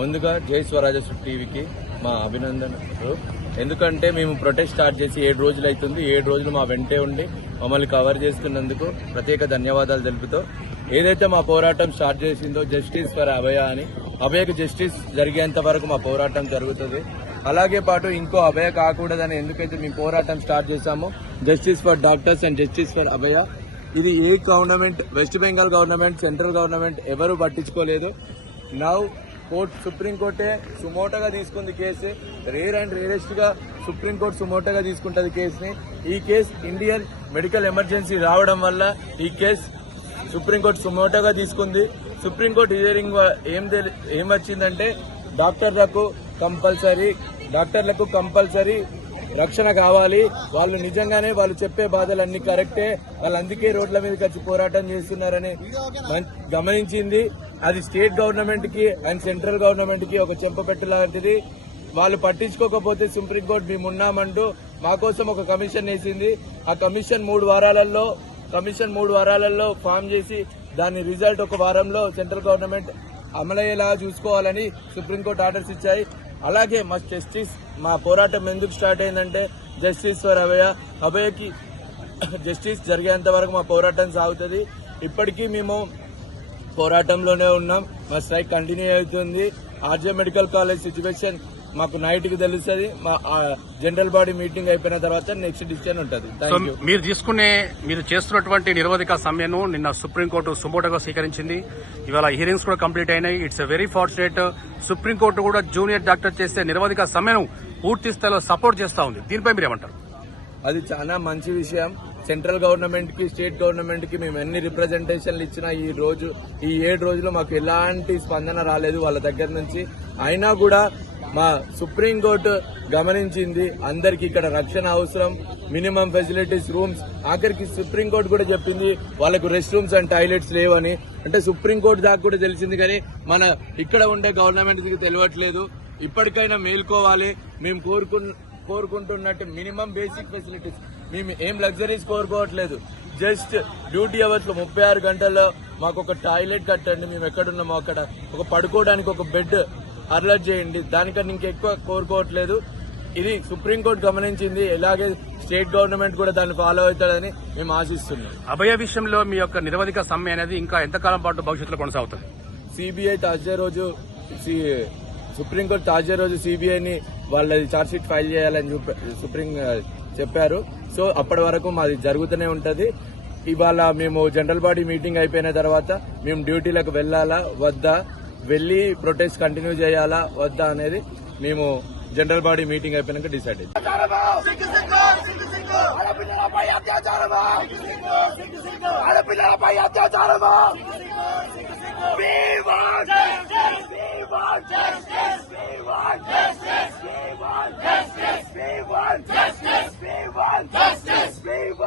ముందుగా జై స్వరాజ టీవీకి మా అభినందనలు. ఎందుకంటే మేము ప్రొటెస్ట్ స్టార్ట్ చేసి 7 రోజులు అవుతుంది. 7 రోజులు మా వెంటే ఉండి మమ్మల్ని కవర్ చేస్తున్నందుకు ప్రత్యేక ధన్యవాదాలు తెలుపుతూ, ఏదైతే మా పోరాటం స్టార్ట్ చేసిందో జస్టిస్ ఫర్ అభయ అని, అభయకు జస్టిస్ జరిగేంత వరకు మా పోరాటం జరుగుతుంది. అలాగే పాటు ఇంకో అభయ కాకూడదని ఎందుకైతే మేము పోరాటం స్టార్ట్ చేశామో, justice for doctors and justice for Abhaya, ఇది ఏ government, West Bengal government, central government ఎవరూ పట్టించుకోలేదు. నౌ సుప్రీంకోర్టే సుమోటోగా తీసుకుంది కేసు. రేరెస్ట్ గా సుప్రీంకోర్టు సుమోటోగా తీసుకుంటుంది కేసుని. ఈ కేసు ఇండియన్ మెడికల్ ఎమర్జెన్సీ రావడం వల్ల ఈ కేసు సుప్రీంకోర్టు సుమోటోగా తీసుకుంది. సుప్రీంకోర్టు హియరింగ్ ఏం వచ్చిందంటే డాక్టర్లకు కంపల్సరీ రక్షణ కావాలి. వాళ్ళు నిజంగానే వాళ్ళు చెప్పే బాధలన్నీ కరెక్టే, వాళ్ళు అందుకే రోడ్ల మీదకి వచ్చి పోరాటం చేస్తున్నారని గమనించింది. అది స్టేట్ గవర్నమెంట్ కి అండ్ సెంట్రల్ గవర్నమెంట్ కి ఒక చెంపపెట్టు లాంటిది. వాళ్ళు పట్టించుకోకపోతే సుప్రీంకోర్టు మేమున్నామంటూ మా కోసం ఒక కమిషన్ వేసింది. ఆ కమిషన్ 3 వారాలలో ఫామ్ చేసి దాని రిజల్ట్ 1 వారంలో సెంట్రల్ గవర్నమెంట్ అమలయ్యేలా చూసుకోవాలని సుప్రీంకోర్టు ఆర్డర్స్ ఇచ్చాయి. అలాగే మా జస్టిస్, మా పోరాటం ఎందుకు స్టార్ట్ అయిందంటే జస్టిస్ ఫర్ అభయకి జస్టిస్ జరిగేంత వరకు మా పోరాటం సాగుతుంది. ఇప్పటికీ మేము పోరాటంలోనే ఉన్నాం. మా స్ట్రైక్ కంటిన్యూ అవుతుంది. ఆర్జే మెడికల్ కాలేజ్ సిచ్యువేషన్ మాకు నైట్ కి తెలుస్తుంది. మా జనరల్ బాడీ మీటింగ్ అయిపోయిన తర్వాత నెక్స్ట్ డిసిషన్ ఉంటుంది. మీరు చేస్తున్నటువంటి నిరవధిక సమ్మెను నిన్న సుప్రీంకోర్టు సుమోటోగా స్వీకరించింది. ఇవాళ హియరింగ్స్ కూడా కంప్లీట్ అయినాయి. It's very fortunate. సుప్రీంకోర్టు కూడా జూనియర్ డాక్టర్ చేసే నిరవధిక సమ్మెను పూర్తి స్థాయిలో సపోర్ట్ చేస్తా ఉంది. దీనిపై మీరేమంటారు? అది చాలా మంచి విషయం. సెంట్రల్ గవర్నమెంట్ కి, స్టేట్ గవర్నమెంట్ కి మేము ఎన్ని రిప్రజెంటేషన్లు ఇచ్చినా ఈ 7 రోజులు మాకు ఎలాంటి స్పందన రాలేదు వాళ్ళ దగ్గర నుంచి. అయినా కూడా మా సుప్రీంకోర్టు గమనించింది అందరికి ఇక్కడ రక్షణ అవసరం, మినిమం ఫెసిలిటీస్, రూమ్స్. ఆఖరికి సుప్రీంకోర్టు కూడా చెప్పింది వాళ్ళకు రెస్ట్ రూమ్స్ అండ్ టాయిలెట్స్ లేవని. అంటే సుప్రీంకోర్టు దాకా కూడా తెలిసింది, కానీ మన ఇక్కడ ఉండే గవర్నమెంట్ కి తెలియట్లేదు. ఇప్పటికైనా మేల్కోవాలి. మేము కోరుకుంటున్నట్టు మినిమం బేసిక్ ఫెసిలిటీస్. మేము ఏం లగ్జరీస్ కోరుకోవట్లేదు. జస్ట్ డ్యూటీ అవర్స్ లో 36 గంటల్లో మాకు ఒక టాయిలెట్ కట్టండి, మేము ఎక్కడున్నామో అక్కడ ఒక పడుకోవడానికి ఒక బెడ్ అలర్ట్ చేయండి. దానికన్నా ఇంకెక్కువ కోరుకోవట్లేదు. ఇది సుప్రీంకోర్టు గమనించింది. ఇలాగే స్టేట్ గవర్నమెంట్ కూడా దాన్ని ఫాలో అవుతాడని మేము ఆశిస్తున్నాం. అభయ విషయంలో మీ యొక్క నిరవధిక సమ్మె అనేది ఇంకా ఎంతకాలం పాటు భవిష్యత్తులో కొనసాగుతుంది? సిబిఐ తాజా రోజు సుప్రీంకోర్టు తాజా రోజు సిబిఐని వాళ్ళ ఛార్జ్షీట్ ఫైల్ చేయాలని సుప్రీం చెప్పారు. సో అప్పటి వరకు మాది జరుగుతూనే ఉంటది. ఇవాళ మేము జనరల్ బాడీ మీటింగ్ అయిపోయిన తర్వాత మేము డ్యూటీలకు వెళ్లాలా వద్దా, వెళ్లి ప్రొటెస్ట్ కంటిన్యూ చేయాలా వద్దా అనేది మేము జనరల్ బాడీ మీటింగ్ అయిపోయినాక డిసైడ్ అయింది. We want justice! We want justice! We want